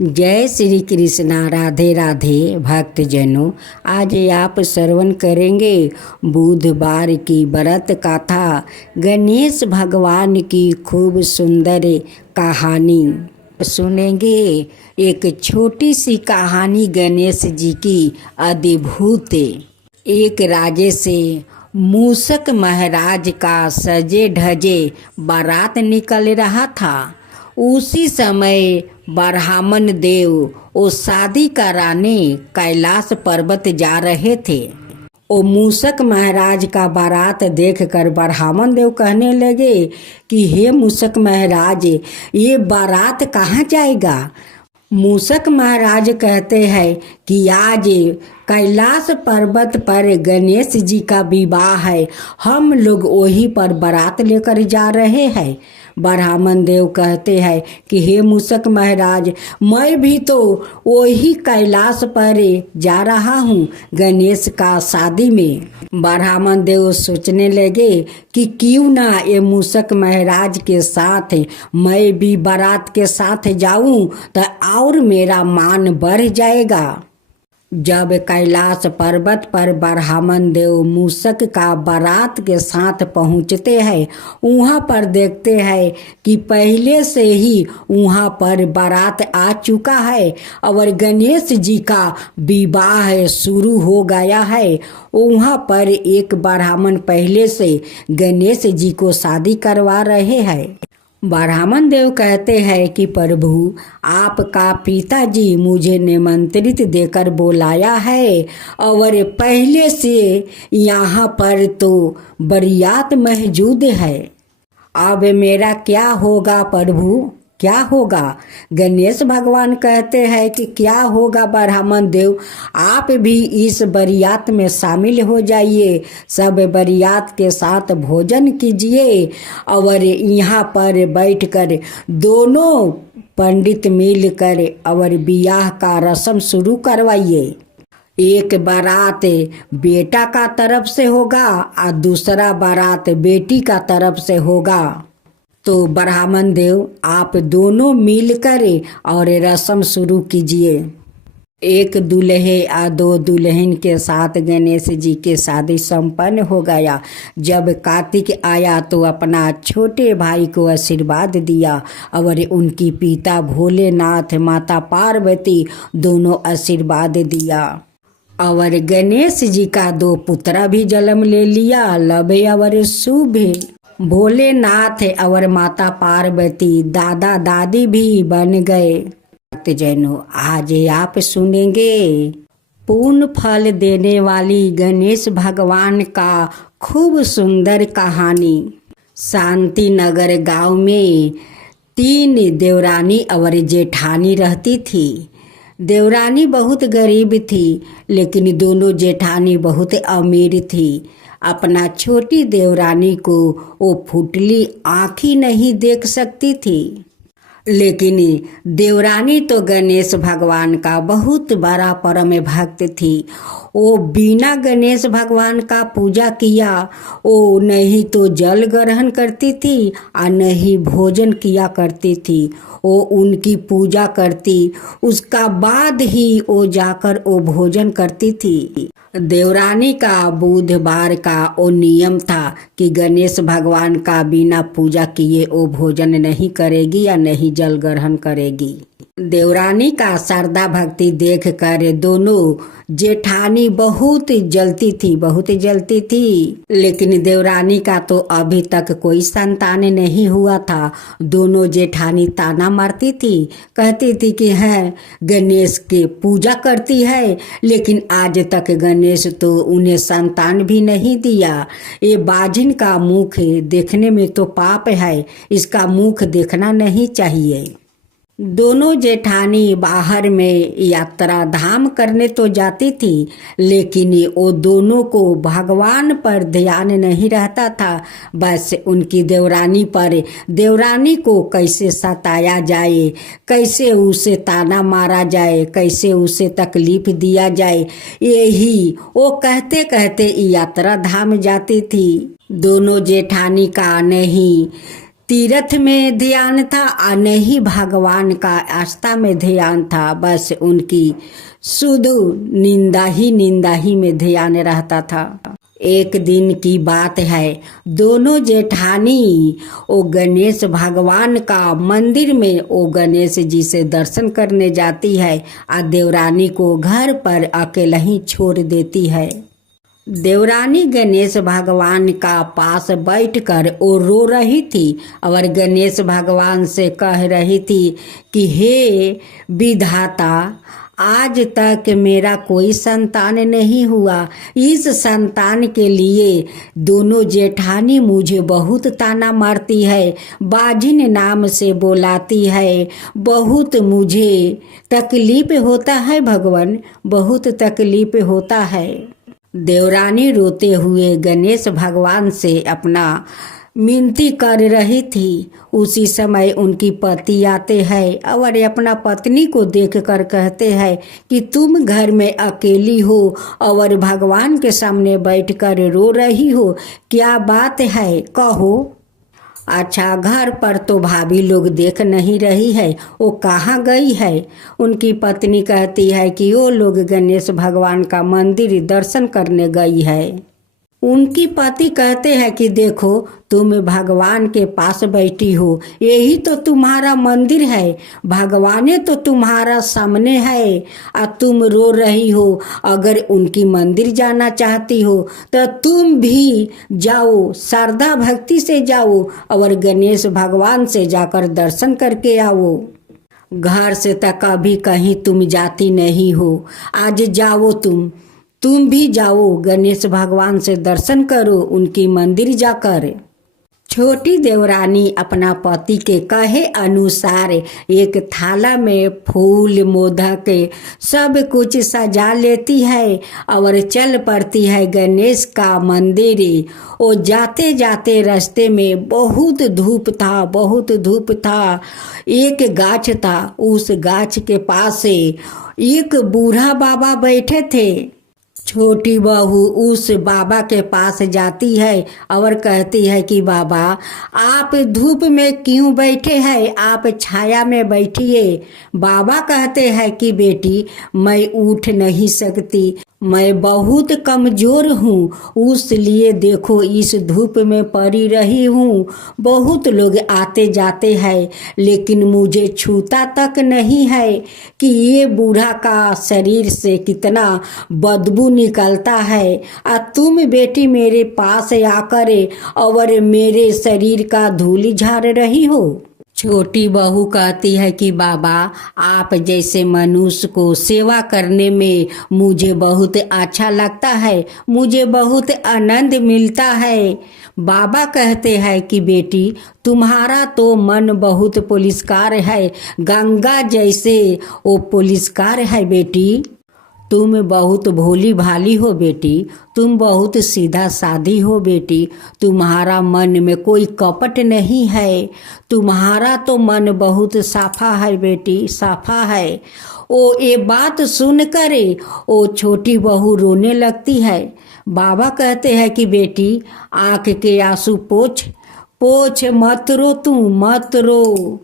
जय श्री कृष्णा। राधे राधे भक्तजनों, आज आप श्रवण करेंगे बुधवार की व्रत कथा, गणेश भगवान की खूब सुंदर कहानी सुनेंगे। एक छोटी सी कहानी गणेश जी की अद्भुत। एक राजे से मूषक महाराज का सजे ढजे बारात निकल रहा था। उसी समय ब्राह्मण देव वो शादी कराने कैलाश पर्वत जा रहे थे। वो मूषक महाराज का बारात देखकर ब्राह्मण देव कहने लगे कि हे मूषक महाराज, ये बारात कहाँ जाएगा। मूषक महाराज कहते हैं कि आज कैलाश पर्वत पर गणेश जी का विवाह है, हम लोग वहीं पर बारात लेकर जा रहे हैं। ब्राह्मण देव कहते हैं कि हे मूषक महाराज, मैं भी तो वही कैलाश पर जा रहा हूँ गणेश का शादी में। ब्राह्मण देव सोचने लगे कि क्यों ना ये मूषक महाराज के साथ मैं भी बारात के साथ जाऊं तो और मेरा मान बढ़ जाएगा। जब कैलाश पर्वत पर ब्राह्मण देव मूषक का बारात के साथ पहुंचते हैं, वहां पर देखते हैं कि पहले से ही वहां पर बारात आ चुका है और गणेश जी का विवाह शुरू हो गया है। वहां पर एक ब्राह्मण पहले से गणेश जी को शादी करवा रहे हैं। ब्राह्मण देव कहते हैं कि प्रभु, आपका पिताजी मुझे निमंत्रित देकर बुलाया है और पहले से यहाँ पर तो बरियात मौजूद है। अब मेरा क्या होगा प्रभु, क्या होगा। गणेश भगवान कहते हैं कि क्या होगा ब्राह्मण देव, आप भी इस बरियात में शामिल हो जाइए, सब बरियात के साथ भोजन कीजिए और यहाँ पर बैठकर दोनों पंडित मिलकर और ब्याह का रस्म शुरू करवाइए। एक बारात बेटा का तरफ से होगा और दूसरा बारात बेटी का तरफ से होगा। तो ब्राह्मण देव, आप दोनों मिलकर और रस्म शुरू कीजिए। एक दूल्हे और दो दुल्हन के साथ गणेश जी के शादी संपन्न हो गया। जब कार्तिक आया तो अपना छोटे भाई को आशीर्वाद दिया और उनकी पिता भोलेनाथ, माता पार्वती दोनों आशीर्वाद दिया और गणेश जी का दो पुत्र भी जन्म ले लिया, लव और शुभ। भोलेनाथ और माता पार्वती दादा दादी भी बन गए। भक्तजनों, आज आप सुनेंगे पूर्ण फल देने वाली गणेश भगवान का खूब सुंदर कहानी। शांति नगर गांव में 3 देवरानी और जेठानी रहती थी। देवरानी बहुत गरीब थी, लेकिन दोनों जेठानी बहुत अमीर थी। अपना छोटी देवरानी को वो फुटली आँखी नहीं देख सकती थी, लेकिन देवरानी तो गणेश भगवान का बहुत बड़ा परम भक्त थी। वो बिना गणेश भगवान का पूजा किया वो नहीं तो जल ग्रहण करती थी और नहीं भोजन किया करती थी। वो उनकी पूजा करती, उसका बाद ही वो जाकर वो भोजन करती थी। देवरानी का बुधवार का वो नियम था कि गणेश भगवान का बिना पूजा किए वो भोजन नहीं करेगी या नहीं जल ग्रहण करेगी। देवरानी का श्रद्धा भक्ति देखकर दोनों जेठानी बहुत जलती थी, लेकिन देवरानी का तो अभी तक कोई संतान नहीं हुआ था। दोनों जेठानी ताना मारती थी, कहती थी कि है गणेश की पूजा करती है, लेकिन आज तक गणेश तो उन्हें संतान भी नहीं दिया। ये बाजिन का मुख देखने में तो पाप है, इसका मुख देखना नहीं चाहिए। दोनों जेठानी बाहर में यात्रा धाम करने तो जाती थी, लेकिन वो दोनों को भगवान पर ध्यान नहीं रहता था। बस उनकी देवरानी पर, देवरानी को कैसे सताया जाए, कैसे उसे ताना मारा जाए, कैसे उसे तकलीफ दिया जाए, यही वो कहते कहते यात्रा धाम जाती थी। दोनों जेठानी का नहीं तीर्थ में ध्यान था और नहीं भगवान का आस्था में ध्यान था। बस उनकी शुद्ध निंदा ही में ध्यान रहता था। एक दिन की बात है, दोनों जेठानी ओ गणेश भगवान का मंदिर में ओ गणेश जी से दर्शन करने जाती है और देवरानी को घर पर अकेला ही छोड़ देती है। देवरानी गणेश भगवान का पास बैठकर वो रो रही थी और गणेश भगवान से कह रही थी कि हे विधाता, आज तक मेरा कोई संतान नहीं हुआ। इस संतान के लिए दोनों जेठानी मुझे बहुत ताना मारती है, बाजिन नाम से बुलाती है। बहुत मुझे तकलीफ होता है भगवान, बहुत तकलीफ होता है। देवरानी रोते हुए गणेश भगवान से अपना मिनती कर रही थी। उसी समय उनकी पति आते हैं और अपना पत्नी को देखकर कहते हैं कि तुम घर में अकेली हो और भगवान के सामने बैठकर रो रही हो, क्या बात है, कहो। अच्छा, घर पर तो भाभी लोग देख नहीं रही है, वो कहाँ गई है। उनकी पत्नी कहती है कि वो लोग गणेश भगवान का मंदिर दर्शन करने गई है। उनकी पति कहते हैं कि देखो, तुम भगवान के पास बैठी हो, यही तो तुम्हारा मंदिर है, भगवान तो तुम्हारा सामने है और तुम रो रही हो। अगर उनकी मंदिर जाना चाहती हो तो तुम भी जाओ, श्रद्धा भक्ति से जाओ और गणेश भगवान से जाकर दर्शन करके आओ। घर से तक कभी कहीं तुम जाती नहीं हो, आज जाओ, तुम भी जाओ, गणेश भगवान से दर्शन करो उनकी मंदिर जाकर। छोटी देवरानी अपना पति के कहे अनुसार एक थाला में फूल मोदक सब कुछ सजा लेती है और चल पड़ती है गणेश का मंदिर। और जाते जाते रास्ते में बहुत धूप था। एक गाछ था, उस गाछ के पास एक बूढ़ा बाबा बैठे थे। छोटी बहू उस बाबा के पास जाती है और कहती है कि बाबा, आप धूप में क्यों बैठे हैं, आप छाया में बैठिए। बाबा कहते हैं कि बेटी, मैं उठ नहीं सकती, मैं बहुत कमज़ोर हूँ, इसलिए देखो इस धूप में पड़ी रही हूँ। बहुत लोग आते जाते हैं लेकिन मुझे छूता तक नहीं है कि ये बूढ़ा का शरीर से कितना बदबू निकलता है। और तुम बेटी मेरे पास आकर और मेरे शरीर का धूल झाड़ रही हो। छोटी बहू कहती है कि बाबा, आप जैसे मनुष्य को सेवा करने में मुझे बहुत अच्छा लगता है, मुझे बहुत आनंद मिलता है। बाबा कहते हैं कि बेटी, तुम्हारा तो मन बहुत पुलिसकार है, गंगा जैसे वो पुलिसकार है बेटी। तुम बहुत भोली भाली हो बेटी, तुम बहुत सीधा सादी हो बेटी, तुम्हारा मन में कोई कपट नहीं है, तुम्हारा तो मन बहुत साफा है बेटी, साफा है। ओ ये बात सुनकर ओ छोटी बहू रोने लगती है। बाबा कहते हैं कि बेटी, आँख के आंसू पोछ मत रो, तू मत रो।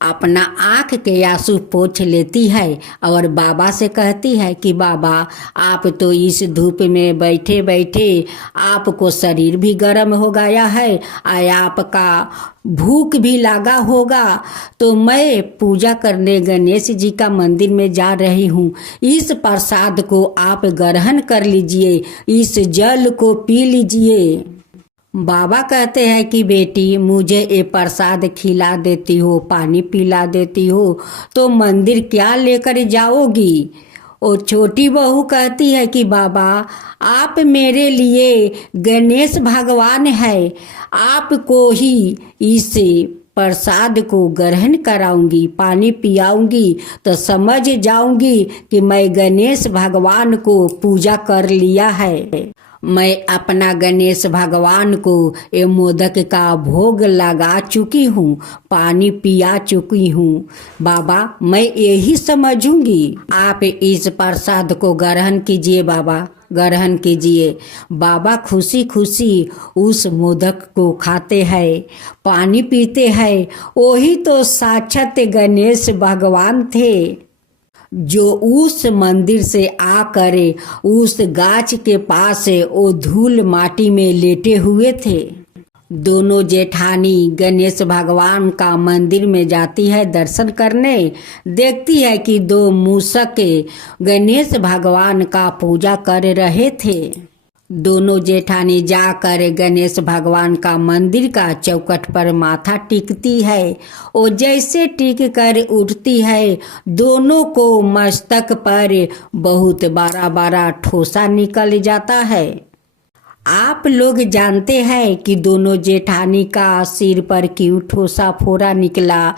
अपना आँख के आंसू पोंछ लेती है और बाबा से कहती है कि बाबा, आप तो इस धूप में बैठे बैठे आपको शरीर भी गर्म हो गया है और आपका भूख भी लगा होगा, तो मैं पूजा करने गणेश जी का मंदिर में जा रही हूँ। इस प्रसाद को आप ग्रहण कर लीजिए, इस जल को पी लीजिए। बाबा कहते हैं कि बेटी, मुझे ये प्रसाद खिला देती हो, पानी पिला देती हो, तो मंदिर क्या लेकर जाओगी। और छोटी बहू कहती है कि बाबा, आप मेरे लिए गणेश भगवान है, आपको ही इस प्रसाद को ग्रहण कराऊंगी, पानी पियाऊंगी तो समझ जाऊंगी कि मैं गणेश भगवान को पूजा कर लिया है। मैं अपना गणेश भगवान को ये मोदक का भोग लगा चुकी हूँ, पानी पिया चुकी हूँ। बाबा, मैं यही समझूंगी, आप इस प्रसाद को ग्रहण कीजिए बाबा। ग्रहण कीजिए। बाबा खुशी खुशी उस मोदक को खाते हैं, पानी पीते हैं। वही तो साक्षात गणेश भगवान थे जो उस मंदिर से आकर उस गाछ के पास वो धूल माटी में लेटे हुए थे। दोनों जेठानी गणेश भगवान का मंदिर में जाती है दर्शन करने। देखती है कि दो मूषक गणेश भगवान का पूजा कर रहे थे। दोनों जेठानी जाकर गणेश भगवान का मंदिर का चौखट पर माथा टेकती है। वो जैसे टेक कर उठती है, दोनों को मस्तक पर बहुत बड़ा बड़ा ठोसा निकल जाता है। आप लोग जानते हैं कि दोनों जेठानी का सिर पर क्यों ठोसा फोड़ा निकला?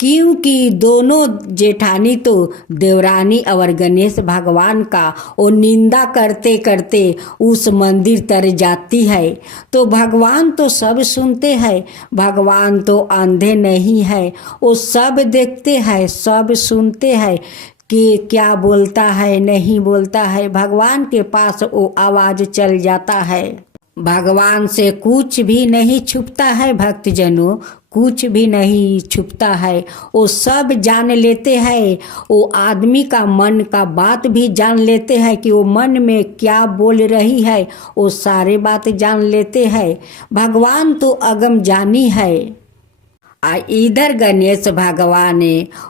क्योंकि दोनों जेठानी तो देवरानी और गणेश भगवान का वो निंदा करते करते उस मंदिर तर जाती है। तो भगवान तो सब सुनते हैं, भगवान तो अंधे नहीं है, वो सब देखते हैं, सब सुनते हैं कि क्या बोलता है नहीं बोलता है। भगवान के पास वो आवाज चल जाता है। भगवान से कुछ भी नहीं छुपता है भक्तजनों, कुछ भी नहीं छुपता है। वो सब जान लेते हैं। वो आदमी का मन का बात भी जान लेते हैं कि वो मन में क्या बोल रही है, वो सारे बात जान लेते हैं। भगवान तो अगम जानी है। इधर गणेश भगवान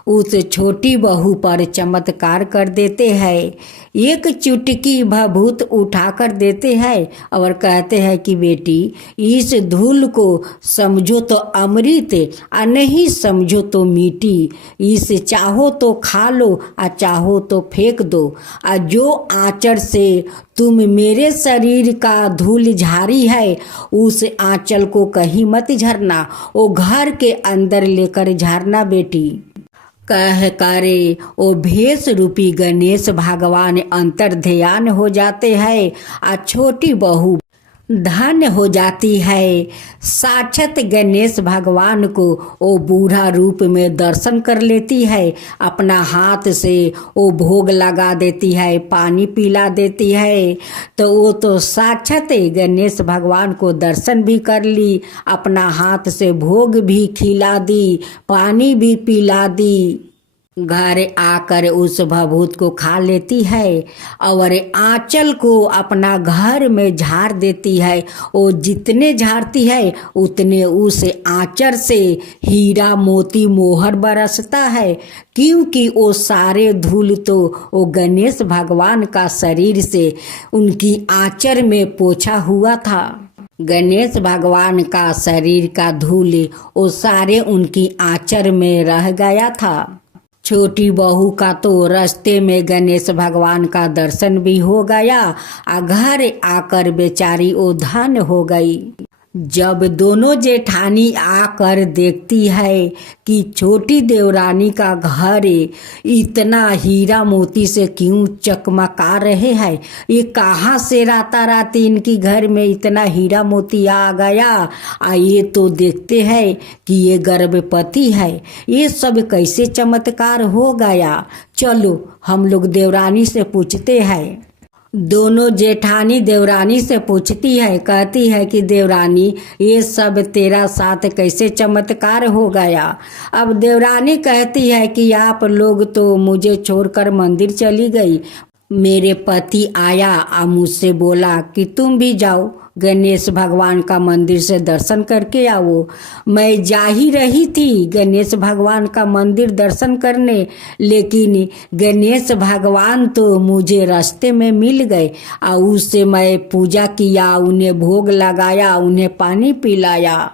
उस छोटी बहू पर चमत्कार कर देते हैं। एक चुटकी भभूत उठा कर देते हैं और कहते हैं कि बेटी, इस धूल को समझो तो अमृत और नहीं समझो तो मीठी। इस चाहो तो खा लो और चाहो तो फेंक दो। और जो आंचल से तुम मेरे शरीर का धूल झारी है, उस आंचल को कहीं मत झरना, वो घर के अंदर लेकर झारना बेटी। कह करे ओ भेष रूपी गणेश भगवान अंतर ध्यान हो जाते हैं और छोटी बहू धन्य हो जाती है। साक्षात गणेश भगवान को वो बूढ़ा रूप में दर्शन कर लेती है। अपना हाथ से वो भोग लगा देती है, पानी पिला देती है। तो वो तो साक्षात गणेश भगवान को दर्शन भी कर ली, अपना हाथ से भोग भी खिला दी, पानी भी पिला दी। घर आकर उस भभूत को खा लेती है और आंचल को अपना घर में झाड़ देती है। वो जितने झाड़ती है उतने उस आंचल से हीरा मोती मोहर बरसता है, क्योंकि वो सारे धूल तो वो गणेश भगवान का शरीर से उनकी आंचल में पोछा हुआ था। गणेश भगवान का शरीर का धूल वो सारे उनकी आंचल में रह गया था। छोटी बहू का तो रास्ते में गणेश भगवान का दर्शन भी हो गया और घर आकर बेचारी वो धन्य हो गई। जब दोनों जेठानी आकर देखती है कि छोटी देवरानी का घर इतना हीरा मोती से क्यों चकमका रहे हैं, ये कहाँ से राता राती इनकी घर में इतना हीरा मोती आ गया। ये तो देखते हैं कि ये गर्भवती है, ये सब कैसे चमत्कार हो गया। चलो हम लोग देवरानी से पूछते हैं। दोनों जेठानी देवरानी से पूछती है, कहती है कि देवरानी, ये सब तेरा साथ कैसे चमत्कार हो गया। अब देवरानी कहती है कि आप लोग तो मुझे छोड़कर मंदिर चली गई। मेरे पति आया और मुझसे बोला कि तुम भी जाओ गणेश भगवान का मंदिर से दर्शन करके आओ। मैं जा ही रही थी गणेश भगवान का मंदिर दर्शन करने, लेकिन गणेश भगवान तो मुझे रास्ते में मिल गए और उससे मैं पूजा किया, उन्हें भोग लगाया, उन्हें पानी पिलाया।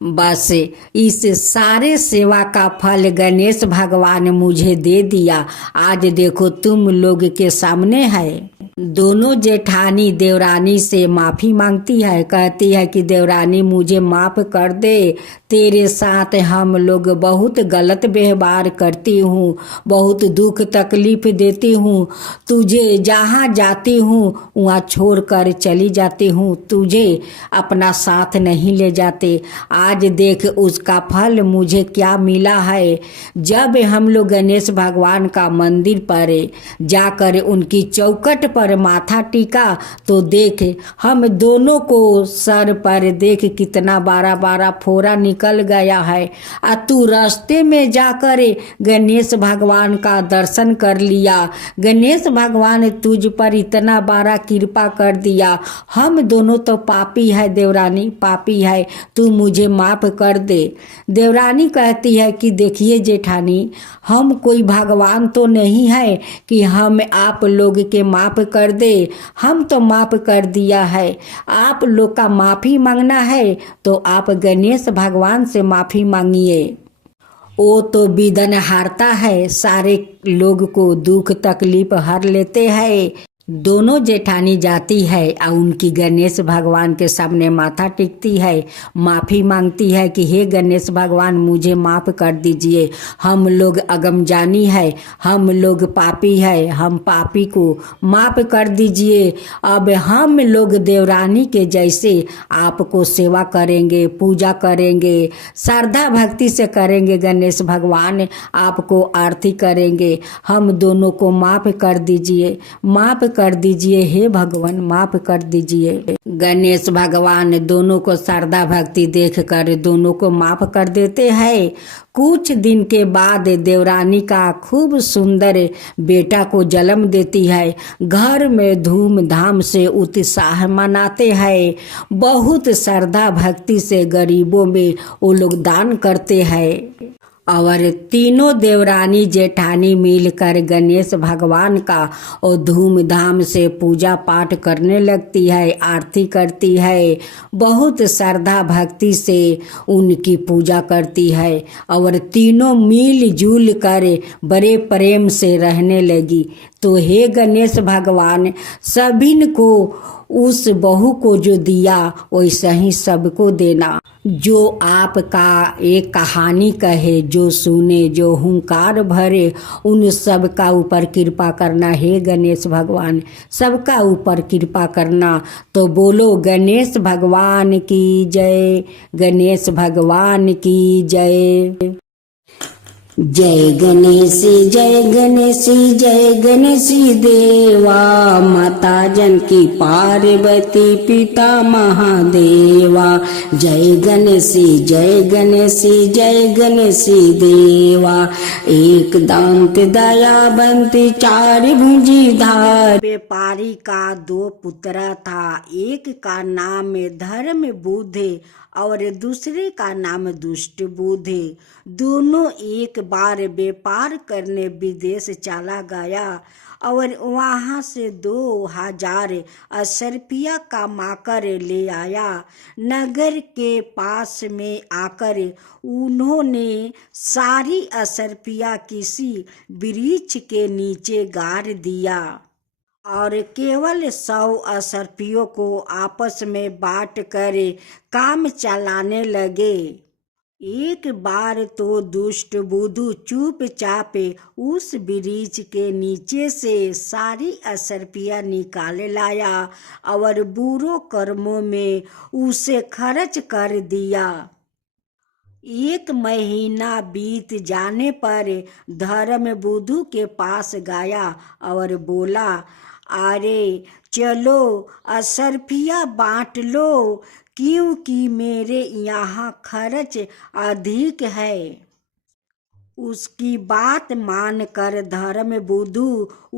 बस इस सारे सेवा का फल गणेश भगवान मुझे दे दिया। आज देखो तुम लोग के सामने है। दोनों जेठानी देवरानी से माफ़ी मांगती है, कहती है कि देवरानी मुझे माफ़ कर दे, तेरे साथ हम लोग बहुत गलत व्यवहार करती हूँ, बहुत दुख तकलीफ देती हूँ, तुझे जहाँ जाती हूँ वहाँ छोड़ कर चली जाती हूँ, तुझे अपना साथ नहीं ले जाते। आज देख उसका फल मुझे क्या मिला है। जब हम लोग गणेश भगवान का मंदिर पर जाकर उनकी चौखट पर माथा टीका तो देख हम दोनों को सर पर देख कितना बारा बारा फोड़ा निकल गया है। तू रास्ते में जाकर गणेश भगवान का दर्शन कर लिया। गणेश भगवान तुझ पर इतना बारा कृपा कर दिया। हम दोनों तो पापी है देवरानी, पापी है, तू मुझे माफ कर दे। देवरानी कहती है कि देखिए जेठानी, हम कोई भगवान तो नहीं है कि हम आप लोग के माफ कर दे। हम तो माफ कर दिया है। आप लोग का माफी मांगना है तो आप गणेश भगवान से माफी मांगिए। वो तो विघ्न हारता है, सारे लोग को दुख तकलीफ हर लेते हैं। दोनों जेठानी जाती है और उनकी गणेश भगवान के सामने माथा टेकती है, माफ़ी मांगती है कि हे गणेश भगवान मुझे माफ़ कर दीजिए। हम लोग अगमजानी है, हम लोग पापी है, हम पापी को माफ़ कर दीजिए। अब हम लोग देवरानी के जैसे आपको सेवा करेंगे, पूजा करेंगे, श्रद्धा भक्ति से करेंगे। गणेश भगवान आपको आरती करेंगे। हम दोनों को माफ़ कर दीजिए, माफ़ कर दीजिए, हे भगवान माफ कर दीजिए। गणेश भगवान दोनों को श्रद्धा भक्ति देखकर दोनों को माफ कर देते हैं। कुछ दिन के बाद देवरानी का खूब सुंदर बेटा को जन्म देती है। घर में धूमधाम से उत्साह मनाते हैं। बहुत श्रद्धा भक्ति से गरीबों में वो लोग दान करते हैं और तीनों देवरानी जेठानी मिलकर गणेश भगवान का और धूमधाम से पूजा पाठ करने लगती है, आरती करती है। बहुत श्रद्धा भक्ति से उनकी पूजा करती है और तीनों मिलजुल कर बड़े प्रेम से रहने लगी। तो हे गणेश भगवान, सभी को उस बहू को जो दिया वैसा ही सबको देना। जो आपका एक कहानी कहे, जो सुने, जो हुंकार भरे, उन सब का ऊपर कृपा करना। हे गणेश भगवान, सबका ऊपर कृपा करना। तो बोलो गणेश भगवान की जय, गणेश भगवान की जय। जय गणेश, जय गणेश, जय गणेश देवा। माता जानकी पार्वती पिता महादेवा। जय गणेश, जय गणेश, जय गणेश देवा। एक दांत दयावंत चार भुजी धार। व्यापारी का दो पुत्र था, एक का नाम धर्म बुद्धे और दूसरे का नाम दुष्ट बुद्धे। दोनों एक बार व्यापार करने विदेश चला गया और वहाँ से 2000 असरपिया कमाकर ले आया। नगर के पास में आकर उन्होंने सारी असरपिया किसी वृक्ष के नीचे गाड़ दिया और केवल 100 असरपियों को आपस में बांट कर काम चलाने लगे। एक बार तो दुष्ट बुद्धू चुपचाप उस वृक्ष के नीचे से सारी असरपिया निकाल लाया और बुरे कर्मों में उसे खर्च कर दिया। 1 महीना बीत जाने पर धर्म बुद्धू के पास गया और बोला, अरे चलो असरपिया बांट लो, क्योंकि मेरे यहाँ खर्च अधिक है। उसकी बात मानकर धर्म बुद्धू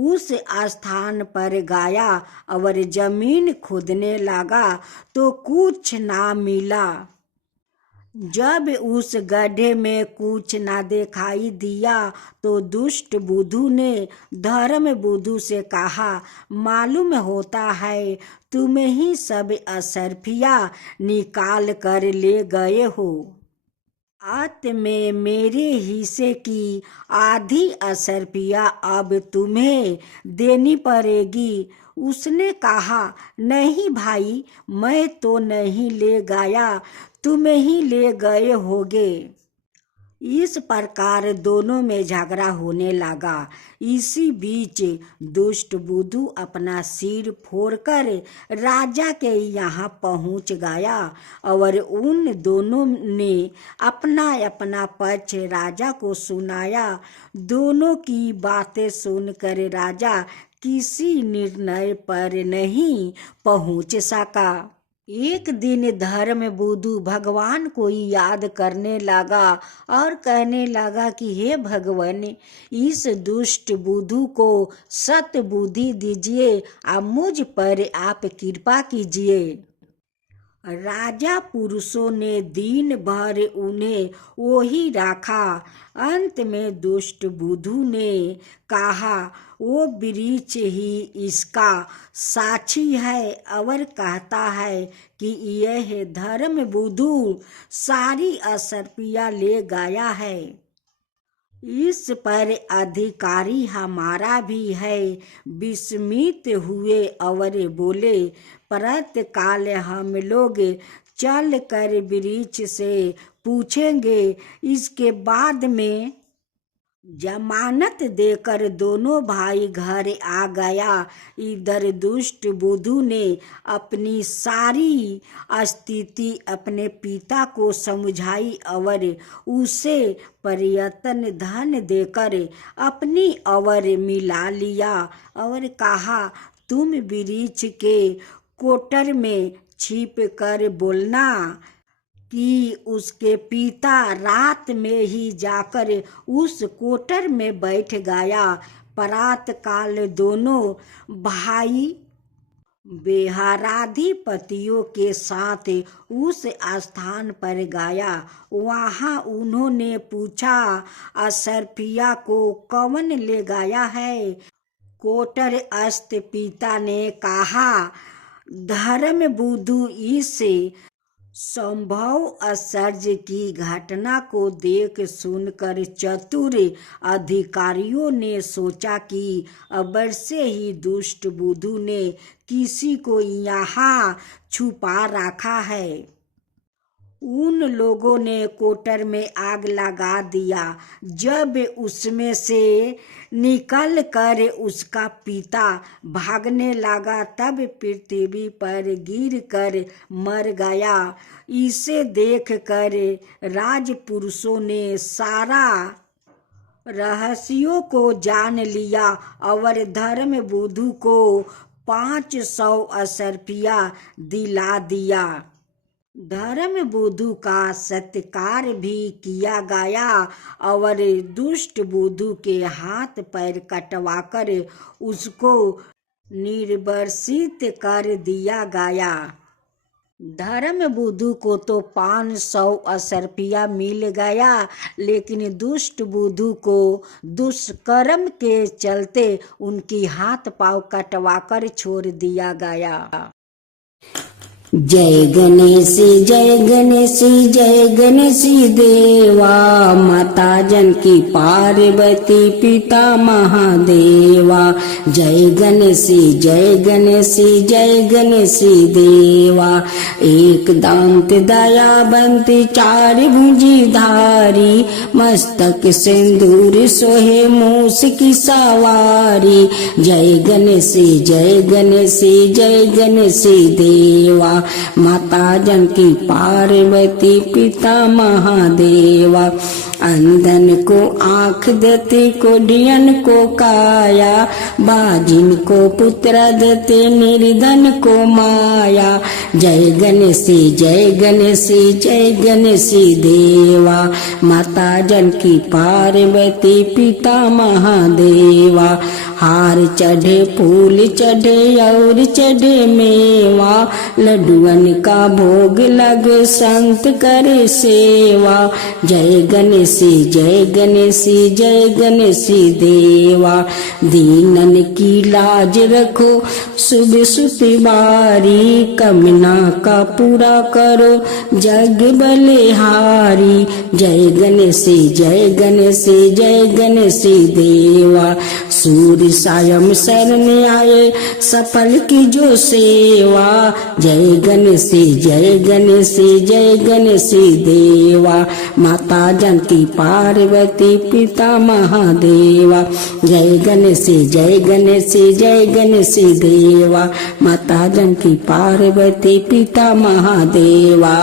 उस स्थान पर गया और जमीन खोदने लगा तो कुछ ना मिला। जब उस गड्ढे में कुछ ना दिखाई दिया तो दुष्ट बुद्धू ने धर्म बुद्धू से कहा, मालूम होता है तुम ही सब असरपिया निकाल कर ले गए हो। आत में मेरे हिस्से की आधी असरपिया अब तुम्हें देनी पड़ेगी। उसने कहा, नहीं भाई, मैं तो नहीं ले गया, तुम ही ले गए होगे। इस प्रकार दोनों में झगड़ा होने लगा। इसी बीच दुष्ट बुद्धू अपना सिर फोड़कर राजा के यहाँ पहुँच गया और उन दोनों ने अपना अपना पक्ष राजा को सुनाया। दोनों की बातें सुनकर राजा किसी निर्णय पर नहीं पहुँच सका। एक दिन धर्म बुद्धू भगवान को याद करने लगा और कहने लगा कि हे भगवान, इस दुष्ट बुद्धू को सत बुद्धि दीजिए और मुझ पर आप कृपा कीजिए। राजा पुरुषों ने दिन भर उन्हें वही रखा। अंत में दुष्ट बुद्धू ने कहा, वो वृक्ष ही इसका साक्षी है और कहता है कि यह धर्म बुद्धू सारी असर्पियाँ ले गया है। इस पर अधिकारी हमारा भी है। विस्मित हुए और बोले, प्रातःकाल हम लोग चल कर वृक्ष से पूछेंगे। इसके बाद में जमानत देकर दोनों भाई घर आ गया। इधर दुष्ट बुद्धू ने अपनी सारी स्थिति अपने पिता को समझाई और उसे प्रयत्न धन देकर अपनी ओर मिला लिया और कहा, तुम वृक्ष के कोटर में छिप कर बोलना कि उसके पिता रात में ही जाकर उस कोटर में बैठ गया। प्रातःकाल दोनों भाई बेहराधिपतियों के साथ उस स्थान पर गया। वहाँ उन्होंने पूछा, असर्पिया को कौन ले गया है? कोटर अस्त पिता ने कहा, धर्म बुद्धू। इस संभव आश्चर्य की घटना को देख सुनकर चतुर अधिकारियों ने सोचा कि अवश्य ही दुष्ट बुद्धू ने किसी को यहाँ छुपा रखा है। उन लोगों ने कोटर में आग लगा दिया। जब उसमें से निकल कर उसका पिता भागने लगा तब पृथ्वी पर गिर कर मर गया। इसे देख कर राजपुरुषों ने सारा रहस्यों को जान लिया और धर्म बुद्धू को 500 असर्पिया दिला दिया। धर्म बुद्धू का सत्कार भी किया गया और दुष्ट बुद्धू के हाथ पैर कटवाकर उसको निर्वासित कर दिया गया। धर्म बुद्धू को तो 500 असर्पिया मिल गया, लेकिन दुष्ट बुद्धू को दुष्कर्म के चलते उनकी हाथ पांव कटवाकर छोड़ दिया गया। जय गणेश जय गणेश जय गणेश देवा, माता जानकी पार्वती पिता महादेवा। जय गणेश जय गणेश जय गणेश देवा। एक दांत दयावंत चार भुजी धारी, मस्तक सिंदूर सोहे मूस की सवारी। जय गणेश जय गणेश जय गणेश देवा, माता जानकी पार्वती पिता महादेवा। अंधन को आँख देते, कोढ़ियन को काया, बाजिन को पुत्र देते, निर्धन को माया। जय गणेश जय गणेश जय गणेश देवा, माता जानकी पार्वती पिता महादेवा। हार चढ़े फूल चढ़े और चढ़े मेवा, लड्डुअन का भोग लगे संत करे सेवा। जय गणेश जय गणेश जय गणेश देवा, दीनन की लाज रखो सुबह सुतिवारी, कमना का पूरा करो जग बलिहारी। जय गणेश जय गणेश जय गणेश देवा, सूर्य सायं शरण आए सफल की जो सेवा। जय गणेश जय गणेश जय गणेश देवा, माता जानकी जानकी पार्वती पिता महादेवा। जय गणेश जय गणेश जय गणेश देवा, माता जानकी पार्वती पिता महादेवा।